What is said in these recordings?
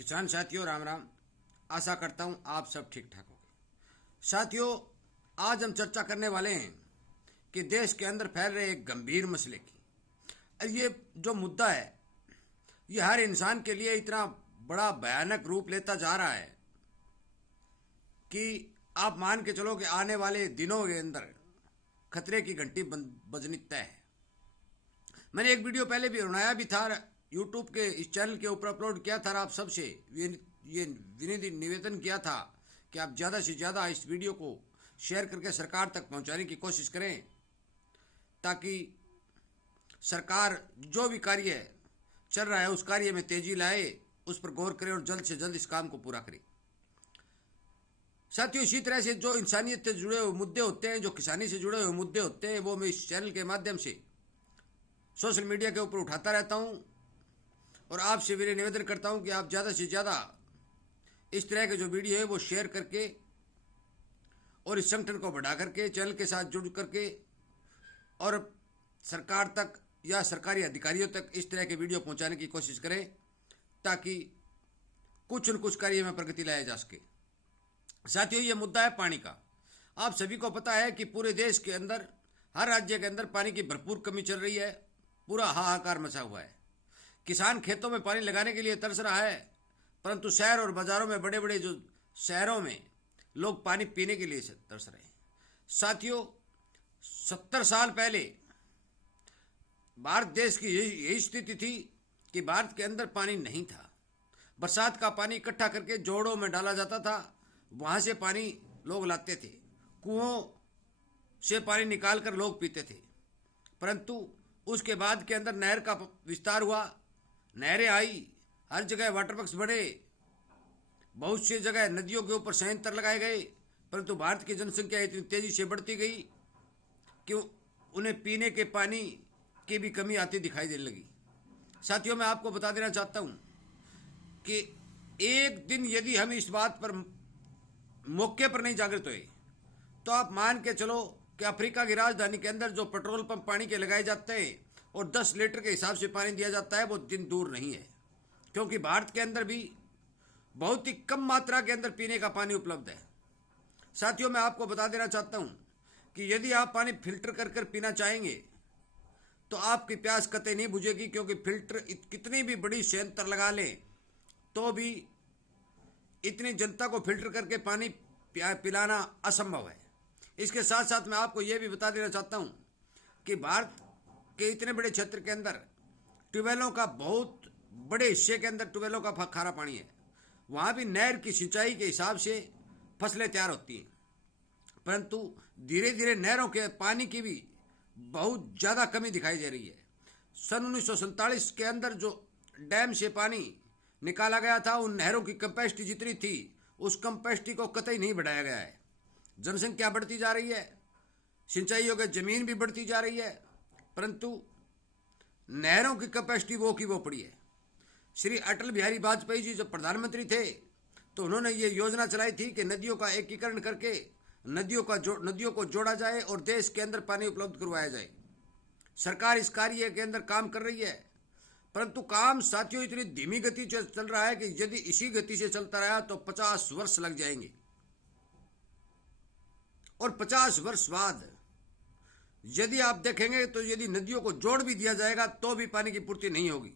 किसान साथियों राम राम। आशा करता हूँ आप सब ठीक ठाक होंगे। साथियों, आज हम चर्चा करने वाले हैं कि देश के अंदर फैल रहे एक गंभीर मसले की। ये जो मुद्दा है ये हर इंसान के लिए इतना बड़ा भयानक रूप लेता जा रहा है कि आप मान के चलो कि आने वाले दिनों के अंदर खतरे की घंटी बजनी तय है। मैंने एक वीडियो पहले भी बनाया भी था, यूट्यूब के इस चैनल के ऊपर अपलोड किया था। आप सबसे ये विनती निवेदन किया था कि आप ज़्यादा से ज़्यादा इस वीडियो को शेयर करके सरकार तक पहुंचाने की कोशिश करें, ताकि सरकार जो भी कार्य चल रहा है उस कार्य में तेजी लाए, उस पर गौर करे और जल्द से जल्द इस काम को पूरा करे। साथियों, इसी तरह से जो इंसानियत से जुड़े हुए मुद्दे होते हैं, जो किसानी से जुड़े हुए मुद्दे होते हैं, वो मैं इस चैनल के माध्यम से सोशल मीडिया के ऊपर उठाता रहता हूं और आपसे मेरे निवेदन करता हूं कि आप ज़्यादा से ज़्यादा इस तरह के जो वीडियो है वो शेयर करके और इस संगठन को बढ़ा करके चैनल के साथ जुड़ करके और सरकार तक या सरकारी अधिकारियों तक इस तरह के वीडियो पहुंचाने की कोशिश करें, ताकि कुछ न कुछ कार्य में प्रगति लाया जा सके। साथियों, ये मुद्दा है पानी का। आप सभी को पता है कि पूरे देश के अंदर, हर राज्य के अंदर पानी की भरपूर कमी चल रही है। पूरा हाहाकार मचा हुआ है। किसान खेतों में पानी लगाने के लिए तरस रहा है, परंतु शहर और बाजारों में, बड़े बड़े जो शहरों में लोग पानी पीने के लिए तरस रहे हैं। साथियों, 70 साल पहले भारत देश की यही स्थिति थी कि भारत के अंदर पानी नहीं था। बरसात का पानी इकट्ठा करके जोड़ों में डाला जाता था, वहाँ से पानी लोग लाते थे, कुओं से पानी निकाल कर लोग पीते थे। परंतु उसके बाद के अंदर नहर का विस्तार हुआ, नहरें आई, हर जगह वाटर वर्क्स बने, बहुत सी जगह नदियों के ऊपर संयंत्र लगाए गए। परंतु भारत की जनसंख्या इतनी तेजी से बढ़ती गई कि उन्हें पीने के पानी की भी कमी आती दिखाई देने लगी। साथियों, मैं आपको बता देना चाहता हूँ कि एक दिन यदि हम इस बात पर मौके पर नहीं जागृत हुए तो आप मान के चलो कि अफ्रीका की राजधानी के अंदर जो पेट्रोल पंप पानी के लगाए जाते हैं और 10 लीटर के हिसाब से पानी दिया जाता है, वो दिन दूर नहीं है, क्योंकि भारत के अंदर भी बहुत ही कम मात्रा के अंदर पीने का पानी उपलब्ध है। साथियों, मैं आपको बता देना चाहता हूं कि यदि आप पानी फिल्टर कर कर पीना चाहेंगे तो आपकी प्यास कतई नहीं बुझेगी, क्योंकि फिल्टर कितनी भी बड़ी संयंत्र लगा लें तो भी इतनी जनता को फिल्टर करके पानी पिलाना असंभव है। इसके साथ साथ मैं आपको यह भी बता देना चाहता हूं कि भारत के इतने बड़े क्षेत्र के अंदर ट्यूबवेलों का, बहुत बड़े हिस्से के अंदर ट्यूबवेलों का खारा पानी है। वहाँ भी नहर की सिंचाई के हिसाब से फसलें तैयार होती हैं, परंतु धीरे धीरे नहरों के पानी की भी बहुत ज़्यादा कमी दिखाई दे रही है। सन 1947 के अंदर जो डैम से पानी निकाला गया था, उन नहरों की कैपेसिटी जितनी थी उस कैपेसिटी को कतई नहीं बढ़ाया गया है। जनसंख्या बढ़ती जा रही है, सिंचाई योग्य जमीन भी बढ़ती जा रही है, परंतु नहरों की कैपेसिटी वो की वो पड़ी है। श्री अटल बिहारी वाजपेयी जी जब प्रधानमंत्री थे तो उन्होंने ये योजना चलाई थी कि नदियों का एकीकरण करके नदियों को जोड़ा जाए और देश के अंदर पानी उपलब्ध करवाया जाए। सरकार इस कार्य के अंदर काम कर रही है, परंतु काम साथियों इतनी धीमी गति से चल रहा है कि यदि इसी गति से चलता रहा तो 50 वर्ष लग जाएंगे, और 50 वर्ष बाद यदि आप देखेंगे तो यदि नदियों को जोड़ भी दिया जाएगा तो भी पानी की पूर्ति नहीं होगी।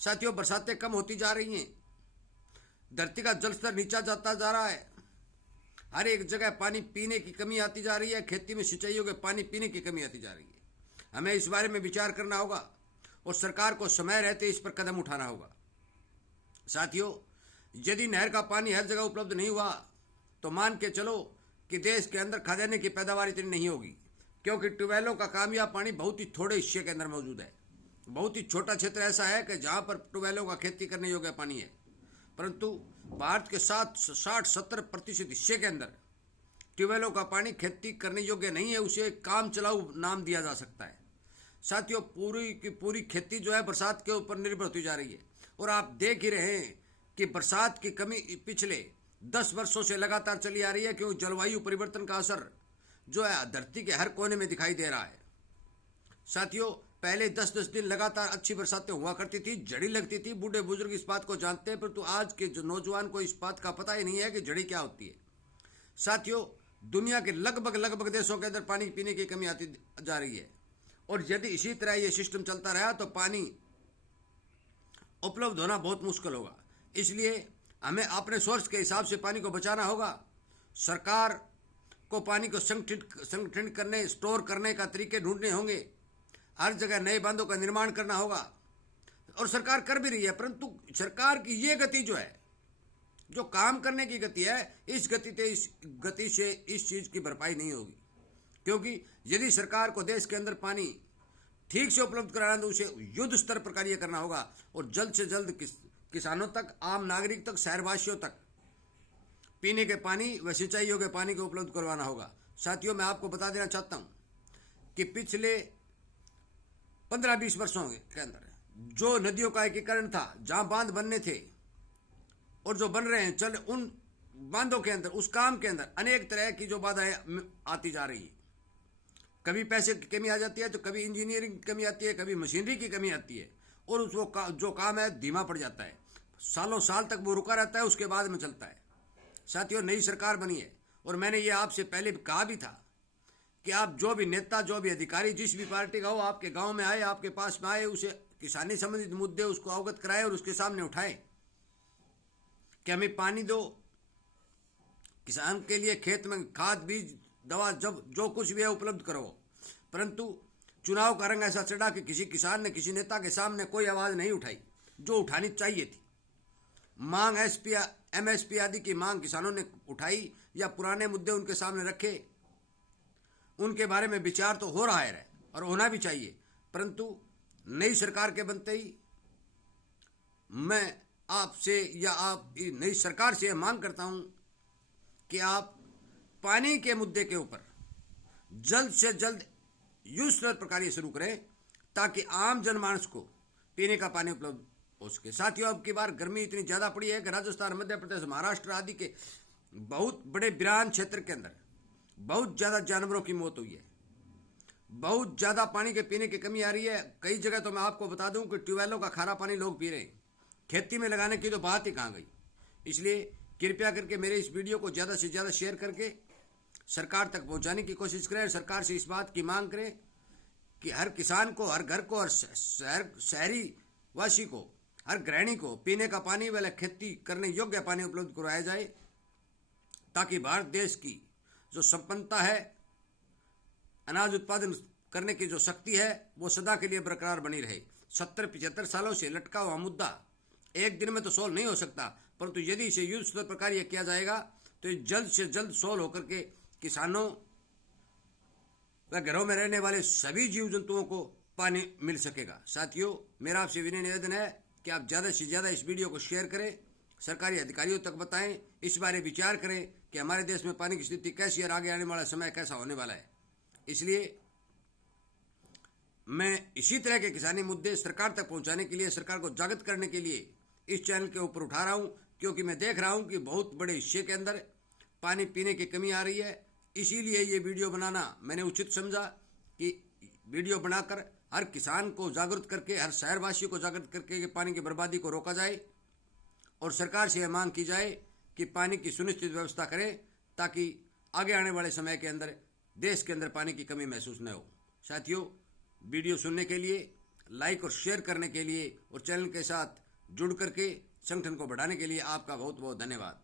साथियों, बरसातें कम होती जा रही हैं, धरती का जल स्तर नीचा जाता जा रहा है, हर एक जगह पानी पीने की कमी आती जा रही है, खेती में सिंचाइयों के पानी पीने की कमी आती जा रही है। हमें इस बारे में विचार करना होगा और सरकार को समय रहते इस पर कदम उठाना होगा। साथियों, यदि नहर का पानी हर जगह उपलब्ध नहीं हुआ तो मान के चलो कि देश के अंदर खाद्यान्न की पैदावार इतनी नहीं होगी, क्योंकि ट्यूबवेलों का कामयाब पानी बहुत ही थोड़े हिस्से के अंदर मौजूद है। बहुत ही छोटा क्षेत्र ऐसा है कि जहाँ पर ट्यूबवेलों का खेती करने योग्य पानी है, परंतु भारत के 60-70% हिस्से के अंदर ट्यूबवेलों का पानी खेती करने योग्य नहीं है, उसे काम चलाऊ नाम दिया जा सकता है। साथियों, पूरी की पूरी खेती जो है बरसात के ऊपर निर्भर होती जा रही है, और आप देख ही रहे हैं कि बरसात की कमी पिछले 10 वर्षों से लगातार चली आ रही है, क्योंकि जलवायु परिवर्तन का असर जो है धरती के हर कोने में दिखाई दे रहा है। साथियों, पहले 10-10 दिन लगातार अच्छी बरसातें हुआ करती थी, झड़ी लगती थी। बूढ़े बुजुर्ग इस बात को जानते हैं, परंतु आज के जो नौजवान को इस बात का पता ही नहीं है कि झड़ी क्या होती है। साथियों, दुनिया के लगभग देशों के अंदर पानी पीने की कमी आती जा रही है, और यदि इसी तरह ये सिस्टम चलता रहा तो पानी उपलब्ध होना बहुत मुश्किल होगा। इसलिए हमें अपने सोर्स के हिसाब से पानी को बचाना होगा। सरकार को पानी को संगठित करने, स्टोर करने का तरीके ढूंढने होंगे। हर जगह नए बांधों का निर्माण करना होगा, और सरकार कर भी रही है। परंतु सरकार की ये गति जो है, जो काम करने की गति है, इस गति से इस चीज की भरपाई नहीं होगी। क्योंकि यदि सरकार को देश के अंदर पानी ठीक से उपलब्ध कराना तो उसे युद्ध स्तर पर कार्य करना होगा, और जल्द से जल्द किसानों तक, आम नागरिक तक, शहरवासियों तक पीने के पानी व सिंचाई योग्य पानी को उपलब्ध करवाना होगा। साथियों, मैं आपको बता देना चाहता हूं कि पिछले 15-20 वर्षों के अंदर जो नदियों का एकीकरण था, जहां बांध बनने थे और जो बन रहे हैं, चल उन बांधों के अंदर, उस काम के अंदर अनेक तरह की जो बाधाएं आती जा रही है। कभी पैसे की कमी आ जाती है, तो कभी इंजीनियरिंग की कमी आती है, कभी मशीनरी की कमी आती है, और जो काम है धीमा पड़ जाता है। सालों साल तक वो रुका रहता है, उसके बाद में चलता है। साथियों, नई सरकार बनी है, और मैंने ये आपसे पहले कहा भी था कि आप जो भी नेता, जो भी अधिकारी, जिस भी पार्टी का हो, आपके गांव में आए, आपके पास में आए, उसे किसानी संबंधित मुद्दे उसको अवगत कराए और उसके सामने उठाए कि हमें पानी दो, किसान के लिए खेत में खाद, बीज, दवा, जब जो कुछ भी है उपलब्ध करो। परंतु चुनाव का रंग ऐसा चढ़ा कि किसी किसान ने किसी नेता के सामने कोई आवाज नहीं उठाई जो उठानी चाहिए थी। मांग MSP आदि की मांग किसानों ने उठाई, या पुराने मुद्दे उनके सामने रखे, उनके बारे में विचार तो हो रहा है और होना भी चाहिए। परंतु नई सरकार के बनते ही मैं आपसे या आप नई सरकार से मांग करता हूं कि आप पानी के मुद्दे के ऊपर जल्द से जल्द युद्ध स्तर पर कार्य शुरू करें, ताकि आम जनमानस को पीने का पानी उपलब्ध हो सके। साथियों, अब की बार गर्मी इतनी ज्यादा पड़ी है कि राजस्थान, मध्य प्रदेश, महाराष्ट्र आदि के बहुत बड़े बिरान क्षेत्र के अंदर बहुत ज्यादा जानवरों की मौत हुई है। बहुत ज्यादा पानी के पीने की कमी आ रही है। कई जगह तो मैं आपको बता दूं कि ट्यूबवेलों का खारा पानी लोग पी रहे हैं। खेती में लगाने की तो बात ही कहाँ गई। इसलिए कृपया करके मेरे इस वीडियो को ज़्यादा से ज़्यादा शेयर करके सरकार तक पहुंचाने की कोशिश करें। सरकार से इस बात की मांग करें कि हर किसान को, हर घर को, हर शहरी वासी को, हर गृहिणी को पीने का पानी वाला खेती करने योग्य पानी उपलब्ध करवाया जाए, ताकि भारत देश की जो संपन्नता है, अनाज उत्पादन करने की जो शक्ति है, वो सदा के लिए बरकरार बनी रहे। 70-75 सालों से लटका हुआ मुद्दा एक दिन में तो सोल्व नहीं हो सकता, परंतु यदि इसे युद्ध स्तर पर कार्य किया जाएगा तो ये जल्द से जल्द सोल्व होकर के किसानों व घरों में रहने वाले सभी जीव जंतुओं को पानी मिल सकेगा। साथियों, मेरा आपसे विनय निवेदन है कि आप ज़्यादा से ज़्यादा इस वीडियो को शेयर करें, सरकारी अधिकारियों तक बताएं, इस बारे विचार करें कि हमारे देश में पानी की स्थिति कैसी है और आगे आने वाला समय कैसा होने वाला है। इसलिए मैं इसी तरह के किसानी मुद्दे सरकार तक पहुंचाने के लिए, सरकार को जागृत करने के लिए इस चैनल के ऊपर उठा रहा हूं, क्योंकि मैं देख रहा हूं कि बहुत बड़े हिस्से के अंदर पानी पीने की कमी आ रही है। इसीलिए ये वीडियो बनाना मैंने उचित समझा कि वीडियो बनाकर हर किसान को जागृत करके, हर शहरवासियों को जागृत करके पानी की बर्बादी को रोका जाए, और सरकार से यह मांग की जाए कि पानी की सुनिश्चित व्यवस्था करें, ताकि आगे आने वाले समय के अंदर देश के अंदर पानी की कमी महसूस न हो। साथियों, वीडियो सुनने के लिए, लाइक और शेयर करने के लिए और चैनल के साथ जुड़ करके संगठन को बढ़ाने के लिए आपका बहुत बहुत धन्यवाद।